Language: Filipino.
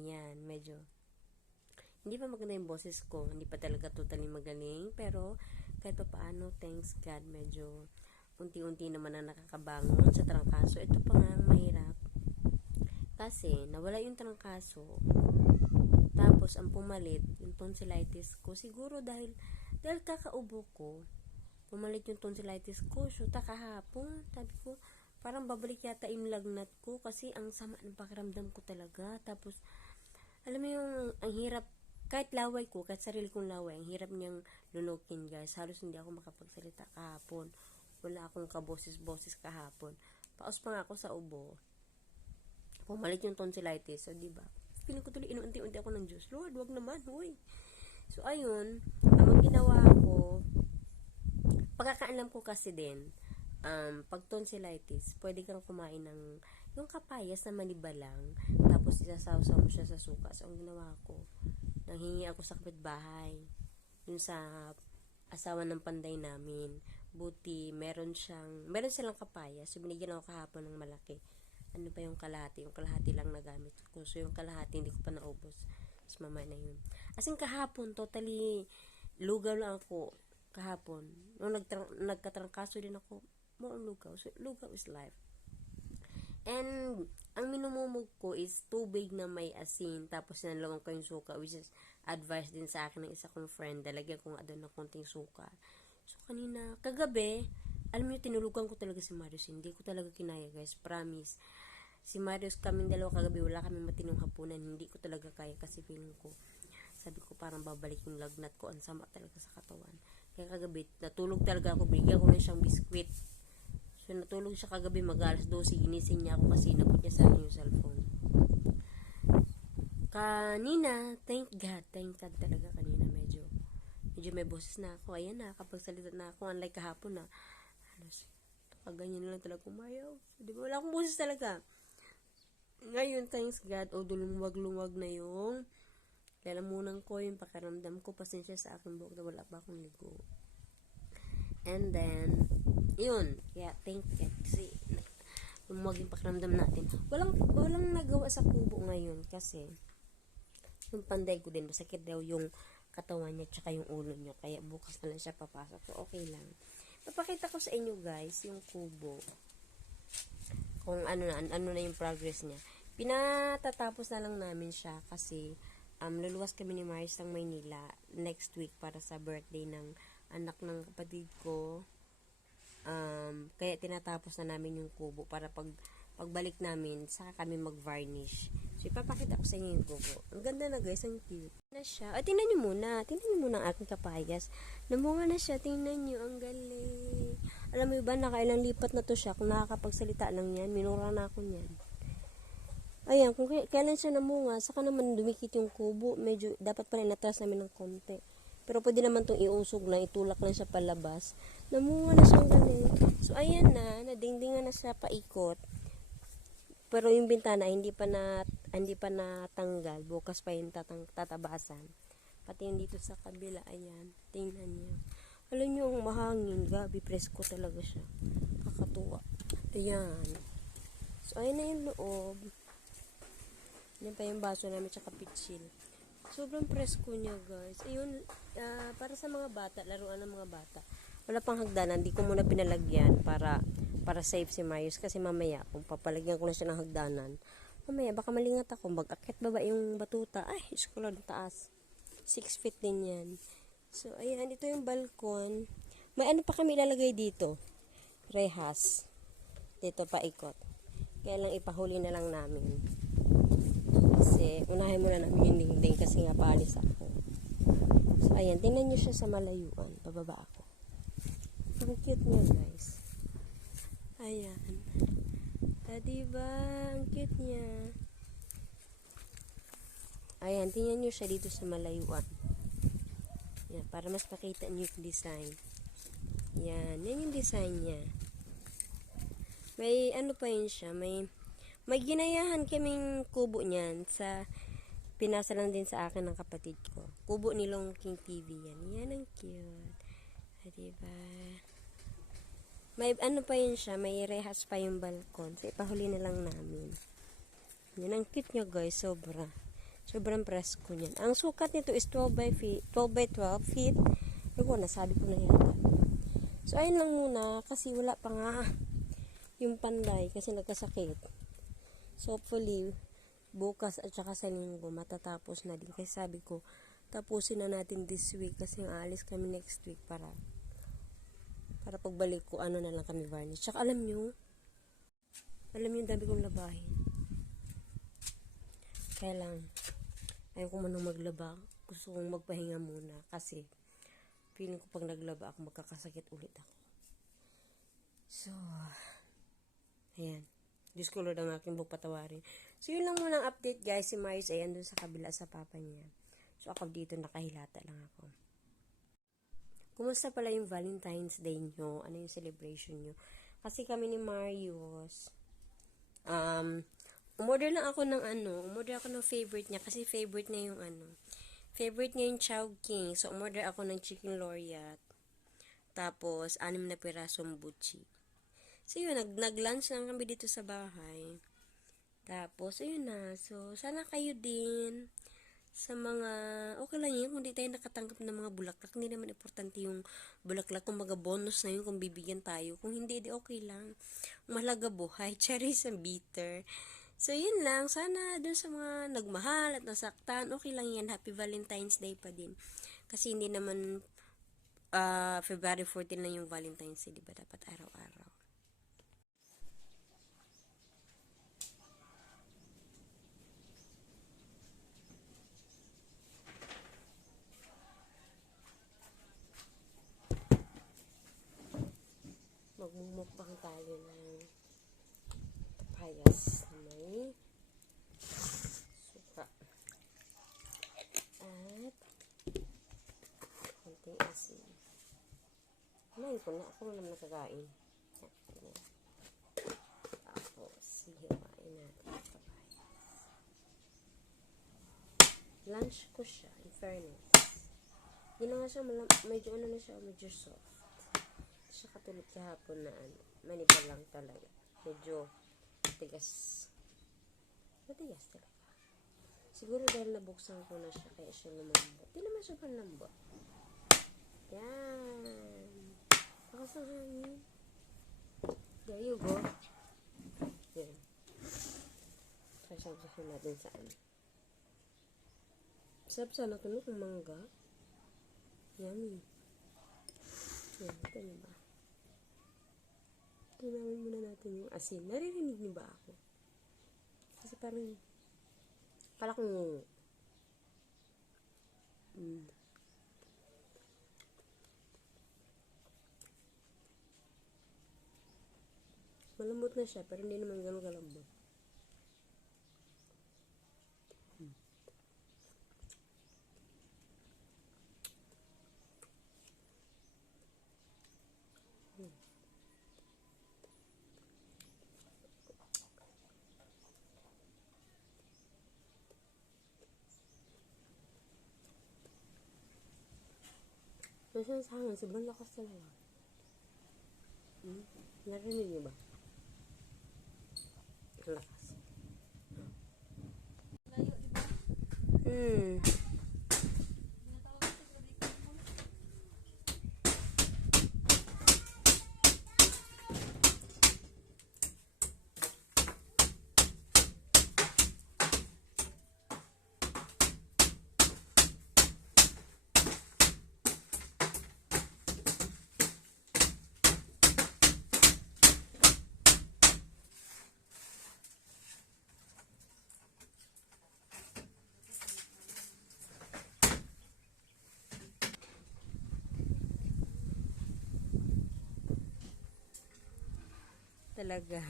Ayan, medyo hindi pa maganda yung boses ko, hindi pa talaga totally magaling, pero kahit pa paano, thanks God, medyo unti-unti naman na nakakabangon sa trangkaso. Ito pa nga ang mahirap. Kasi, nawala yung trangkaso, tapos ang pumalit, yung tonsillitis ko, siguro dahil kakaubo ko, pumalit yung tonsillitis ko, syuta kahapon, sabi ko, parang babalik yata yung lagnat ko, kasi ang sama ng pakiramdam ko talaga, tapos, alam mo yung, ang hirap, kahit laway ko, kahit sarili kong laway, ang hirap niyang lunukin, guys. Halos hindi ako makapagsalita kahapon. Wala akong kaboses-boses kahapon. Paos pa nga ako sa ubo. Pumalit yung tonsillitis. So, diba? Feeling ko tuloy, inuunti-unti ako ng Diyos. Lord, wag naman, huy. So, ayun, ang ginawa ko, pagkakaalam ko kasi din, pag tonsillitis, pwede kang kumain ng yung kapayas na manibalang, tapos isasawsaw mo siya sa suka. So, ang ginawa ko, nanghingi ako sa kapitbahay, dun sa asawa ng panday namin. Buti, meron silang kapayas. So, binigyan ako kahapon ng malaki. Ano pa yung kalahati? Yung kalahati lang nagamit ko. So, yung kalahati, hindi ko pa naubos. Mas mamaya na yun. As in, kahapon, totally, lugaw lang ako. Kahapon. Nung nagkatrangkaso din ako, more on lugaw. So, lugaw is life. And, ang minumumog ko is tubig na may asin, tapos nalawang ko yung suka, which is advice din sa akin ng isa kong friend, dalagyan ko nga doon ng konting suka. So, kagabi, alam niyo, tinulugan ko talaga si Marius, hindi ko talaga kinaya, guys, promise. Si Marius, kaming dalawa kagabi, wala kaming matinong hapunan, hindi ko talaga kaya, kasi feeling ko, sabi ko, parang babalik yung lagnat ko, ang sama talaga sa katawan. Kaya kagabi, natulog talaga ako, bigyan ko na siyang biskwit. So, natulog siya kagabi, mag-alas 12, ginising niya ako kasi nabot niya sa akin yung cellphone. Kanina, thank God talaga kanina, medyo may boses na ako. Ayan na, kapag salita na ako, unlike kahapon na, halos, ganyan lang talaga kumayaw. So, di ba, wala akong boses talaga. Ngayon, thanks God, lumuwag-luwag na yung lalamunan ko, yung pakiramdam ko, pasensya sa aking buhok na wala pa akong ligo. And then, yun, kaya thank God, kasi lumuwag yung pakiramdam natin. Walang nagawa sa kubo ngayon, kasi yung panday ko din, masakit daw yung katawan niya, tsaka yung ulo niya, kaya bukas na lang siya papasok, so okay lang. Papakita ko sa inyo, guys, yung kubo, kung ano na yung progress niya. Pinatatapos na lang namin siya, kasi luluwas kami ni Mars ng Maynila next week para sa birthday ng anak ng kapatid ko. Kaya tinatapos na namin yung kubo para pagbalik namin, saka kami mag-varnish. So, ipapakita ko sa inyo yung kubo. Ang ganda na, guys, ang cute na siya. Tingnan nyo muna ang aking kapayas. Namunga na siya, tingnan nyo, ang galing. Alam mo ba, nakailang lipat na to siya. Kung nakakapagsalita lang yan, minura na ako niyan. Ayan, kung kailan siya namunga, saka naman dumikit yung kubo. Medyo, dapat pala inatras namin ng konti. Pero pwede naman itong iusog lang, itulak lang siya palabas. Namunga na siyang galing. So, ayan na, nadingdingan na siya paikot. Pero yung bintana, hindi pa natanggal. Bukas pa yung tatabasan. Pati yung dito sa kabila, ayan. Tingnan niyo. Alam niyo, ang mahangin. Gabi, presko talaga siya. Kakatuwa. Ayan. So, ayan na yung loob. Yan pa yung baso namin, tsaka pitsil. Sobrang presko niya, guys. Ayun, para sa mga bata, laruan ng mga bata. Wala pang hagdanan, hindi ko muna pinalagyan para safe si Marius, kasi mamaya, kung papalagyan ko na siya ng hagdanan, mamaya, baka malingat ako, mag-akit baba yung batuta. Ay, iskola, taas. 6 feet din yan. So, ayan, ito yung balkon. May ano pa kami ilalagay dito? Rehas. Dito pa ikot. Kaya lang ipahuli na lang namin. Kasi, unahin muna namin yung dingding kasi nga paalis ako. So, ayan, tingnan nyo siya sa malayuan. Pababa ako. Ang cute niya, guys. Ayan. Diba? Ang cute niya. Ayan, tingnan nyo siya dito sa malayuan. Yan, para mas makita nyo yung design. Yan, yan yung design niya. May ano pa yun siya, may ginayahan kaming kubo niyan sa pinasa lang din sa akin ng kapatid ko. Kubo ni Long King TV yan. Yan ang cute. Diba? May ano pa yun siya, may rehas pa yung balkon. So, ipahuli na lang namin. Yan ang cute niya, guys, sobra. Sobrang presko niyan. Ang sukat nito is 12 by 12 feet. Ewan, nasabi ko na yata. So, ayun lang muna. Kasi wala pa nga yung panday. Kasi nagkasakit. So, hopefully, bukas at saka sa linggo, matatapos na din. Kasi sabi ko, tapusin na natin this week. Kasi aalis kami next week para pagbalik ko, ano na lang kami varnish. Tsaka alam nyo, dami kong labahin. Kaya lang, ayaw ko man maglaba. Gusto kong magpahinga muna. Kasi, feeling ko pag naglaba ako, magkakasakit ulit ako. So, ayan. Diyos ko Lord ang aking buong patawarin. So, yun lang muna ang update guys. Si Marius ay andun sa kabila sa papa niya. So, ako dito nakahilata lang ako. Kumusta pala yung Valentine's Day nyo? Ano yung celebration nyo? Kasi kami ni Marius, umorder ng favorite niya. Kasi favorite niya yung favorite niya yung Chowking. So, umorder ako ng chicken laureate. Tapos, 6 na pirasong buchi. So, yun, nag-lunch lang kami dito sa bahay. Tapos, ayun na. So, sana kayo din sa mga, okay lang yun, kung di tayo nakatanggap ng mga bulaklak. Hindi naman importante yung bulaklak. Kung mga bonus na yun, kung bibigyan tayo. Kung hindi, di okay lang. Mahalaga buhay. Cherries and bitter. So, yun lang. Sana dun sa mga nagmahal at nasaktan, okay lang yan. Happy Valentine's Day pa din. Kasi hindi naman February 14 lang yung Valentine's Day, diba? Dapat araw-araw. Magmumukbang tayo ng papayas na may suka at konting asin. Kumain ko na. Ako na naman nakakain. Tapos, hihiwain natin ang papayas. Lunch ko siya, in fairness. Hindi na nga siya, medyo soft. Siya katulad kahapon na maniba lang talaga. Medyo matigas talaga. Siguro dahil nabuksan ko na siya, kaya siya lumambot. Hindi naman siya panlambot. Yan. Bakas ang hangin. There you go. Yan. Sasabsahan natin saan. Sarap sana ito no, kung mangga. Yummy. Yan, ito diba? Tinawin muna natin yung asin. Naririnig niyo ba ako? Kasi parang kala kong malambot na siya, pero hindi naman ganun kalambot. Nasaan sa hangin, sobrang lakas talaga. Narinig niyo ba? Ang lakas. Talaga.